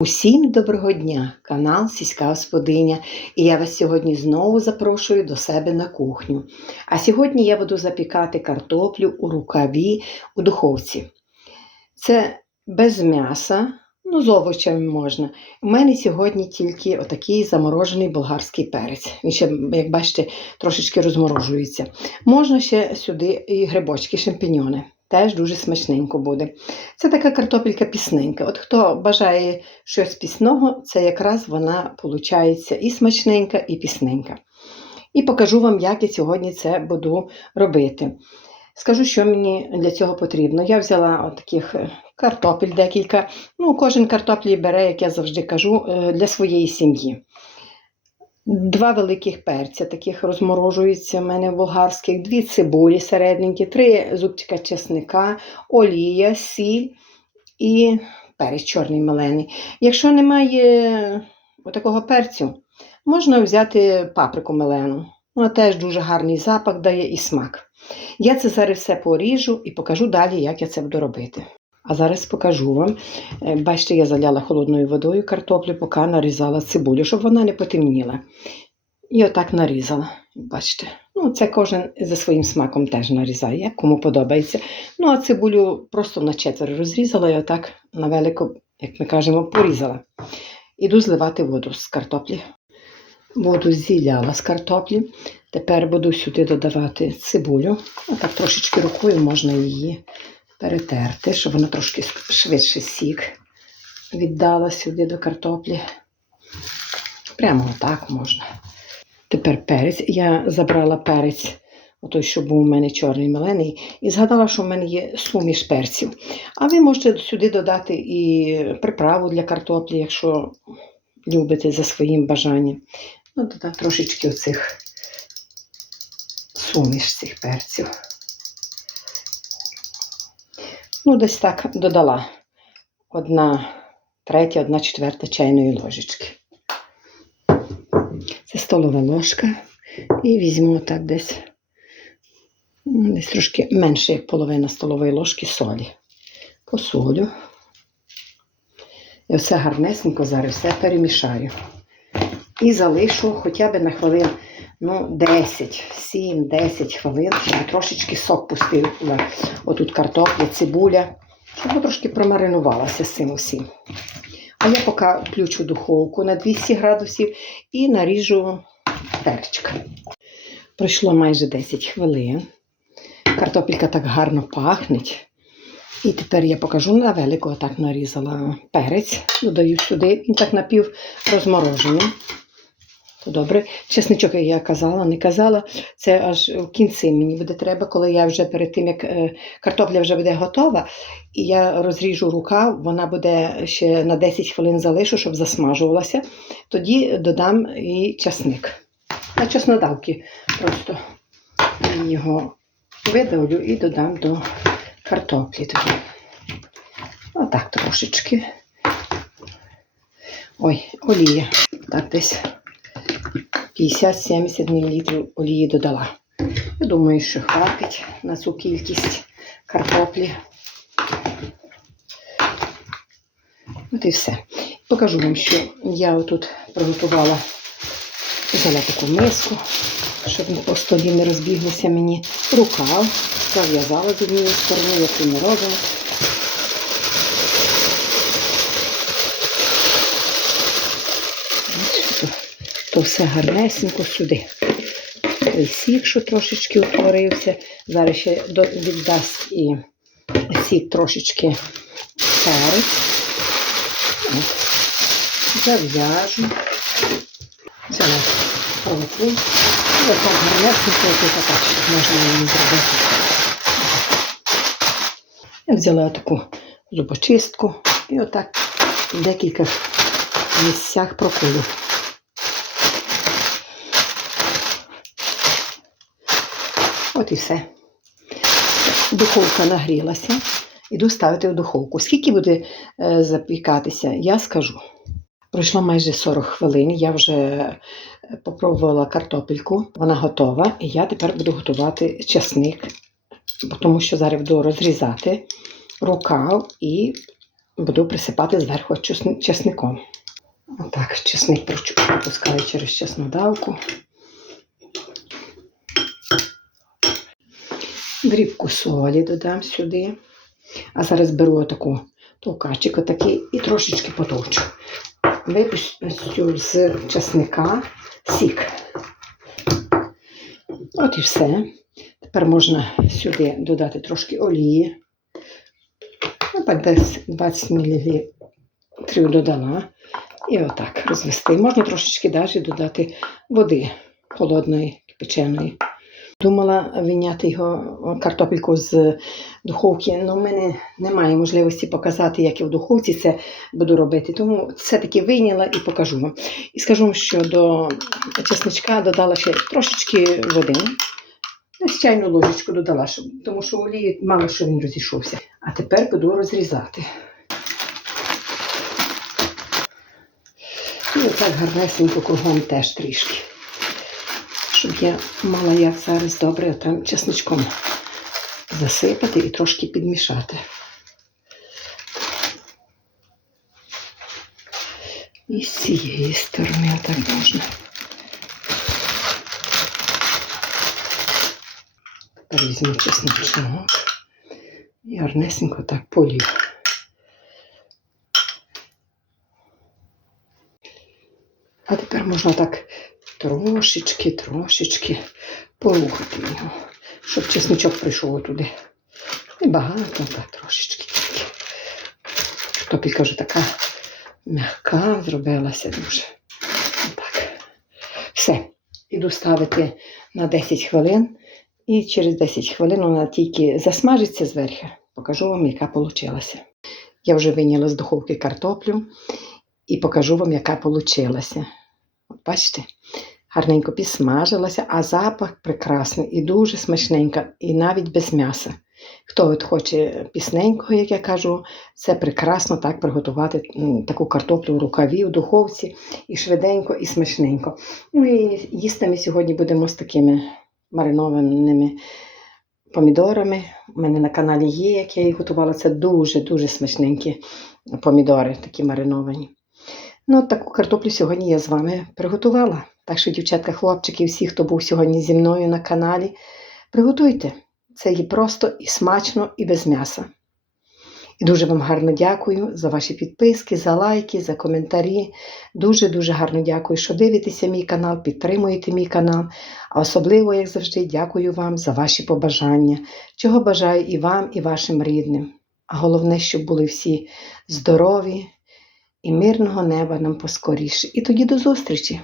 Усім доброго дня, канал Сільська Господиня, і я вас сьогодні знову запрошую до себе на кухню. А сьогодні я буду запікати картоплю у рукаві у духовці. Це без м'яса, ну з овочами можна. У мене сьогодні тільки отакий заморожений болгарський перець. Він ще, як бачите, трошечки розморожується. Можна ще сюди і грибочки, шампіньони. Теж дуже смачненько буде. Це така картопелька пісненька. От хто бажає щось пісного, це якраз вона виходить і смачненька, і пісненька. І покажу вам, як я сьогодні це буду робити. Скажу, що мені для цього потрібно. Я взяла таких е, картопель декілька. Ну, кожен картоплі бере, як я завжди кажу, е, для своєї сім'ї. Два великих перця, таких розморожуються в мене болгарських, дві цибулі середненькі, три зубчика чесника, олія, сіль і перець чорний мелений. Якщо немає такого перцю, можна взяти паприку мелену. Вона теж дуже гарний запах дає і смак. Я це зараз все поріжу і покажу далі, як я це буду робити. А зараз покажу вам. Е, Бачите, я заляла холодною водою картоплю, поки нарізала цибулю, щоб вона не потемніла. І отак нарізала. Бачите, ну це кожен за своїм смаком теж нарізає, як кому подобається. Ну, а цибулю просто на четверо розрізала і отак на велико, як ми кажемо, порізала. Іду зливати воду з картоплі. Воду зіляла з картоплі. Тепер буду сюди додавати цибулю. Отак трошечки рукою можна її перетерти, щоб вона трошки швидше сік віддала сюди до картоплі. Прямо отак можна. Тепер перець. Я забрала перець, отой, що був у мене чорний мелений, і згадала, що в мене є суміш перців. А ви можете сюди додати і приправу для картоплі, якщо любите за своїм бажанням. Ну, додати трошечки оцих суміш цих перців. Ну, десь так додала одна третя, одна четверта чайної ложечки. Це столова ложка. І візьму так десь, ну, десь трошки менше, як половина столової ложки солі. Посолю. І оце гарнесенько зараз все перемішаю. І залишу хоча б на хвилин ну, 10, 7-10 хвилин, щоб трошечки сок пустив. Отут картопля, цибуля, щоб трошки промаринувалося з цим усім. А я поки включу духовку на 200 градусів і наріжу перчик. Пройшло майже 10 хвилин. Картопелька так гарно пахне. І тепер я покажу на велико так нарізала перець, додаю сюди, він так напів розморожений. То добре. Чесничок, я казала, не казала, це аж в кінці мені буде треба, коли я вже перед тим, як е, картопля вже буде готова, і я розріжу рукав, вона буде ще на 10 хвилин залишу, щоб засмажувалася. Тоді додам і часник. На чеснодавки просто його видавлю і додам до картоплі тоді. Отак трошечки. Ой, олія. Так десь 50-70 мл олії додала. Я думаю, що хватить на цю кількість картоплі. От і все. Покажу вам, що я тут приготувала взяла таку миску, щоб по столі не розбіглося мені рукав, зав'язала з однієї сторони, як і ми робимо. То все гарнесенько сюди. Сік, що трошечки утворився. Зараз ще віддасть і сік трошечки перець. Зав'яжу. Взяла провоку. І отак гарнесенько, ось так, щоб можна її зробити. Я взяла таку зубочистку і отак в декілька місцях проколю. От і все. Духовка нагрілася. Іду ставити в духовку. Скільки буде е, запікатися, я скажу. Пройшло майже 40 хвилин. Я вже попробувала картопельку, вона готова. І я тепер буду готувати часник, тому що зараз буду розрізати рукав і буду присипати зверху чесником. Отак, чесник пропускаю через чеснодавку. Дрібку солі додам сюди. А зараз беру отаку толкачик отакий і трошечки потовчу. Випустю з чесника сік. От і все. Тепер можна сюди додати трошки олії. Ну, так десь 20 мл додала. І отак розвести. Можна трошечки навіть додати води холодної, кипяченої. Думала виняти його картопельку з духовки, але в мене немає можливості показати, як я в духовці це буду робити. Тому все-таки вийняла і покажу вам. І скажу вам, що до чесничка додала ще трошечки води. Ось чайну ложечку додала, тому що олії мало що він розійшовся. А тепер буду розрізати. І отак гарнесенько кругом теж трішки. Щоб я мала як зараз добре там чесничком засипати і трошки підмішати. І з цієї сторони так можна. Тепер візьму чесночок і гарнесенько так полью. А тепер можна так трошечки, трошечки порухати його, щоб чесничок прийшов туди. Не багато, так трошечки тільки. Топіка вже така м'яка зробилася дуже. Отак. Все. Іду ставити на 10 хвилин. І через 10 хвилин вона тільки засмажиться зверху. Покажу вам, яка вийшла. Я вже вийняла з духовки картоплю і покажу вам, яка вийшла. От бачите, гарненько підсмажилася, а запах прекрасний і дуже смачненька, і навіть без м'яса. Хто от хоче пісненького, як я кажу, це прекрасно так приготувати таку картоплю в рукаві, в духовці, і швиденько, і смачненько. Ну і їсти ми сьогодні будемо з такими маринованими помідорами. У мене на каналі є, як я їх готувала. Це дуже-дуже смачненькі помідори, такі мариновані. Ну, таку картоплю сьогодні я з вами приготувала. Так що, дівчатка, хлопчики, всі, хто був сьогодні зі мною на каналі, приготуйте. Це є просто і смачно, і без м'яса. І дуже вам гарно дякую за ваші підписки, за лайки, за коментарі. Дуже-дуже гарно дякую, що дивитеся мій канал, підтримуєте мій канал. А особливо, як завжди, дякую вам за ваші побажання, чого бажаю і вам, і вашим рідним. А головне, щоб були всі здорові і мирного неба нам поскоріше. І тоді до зустрічі!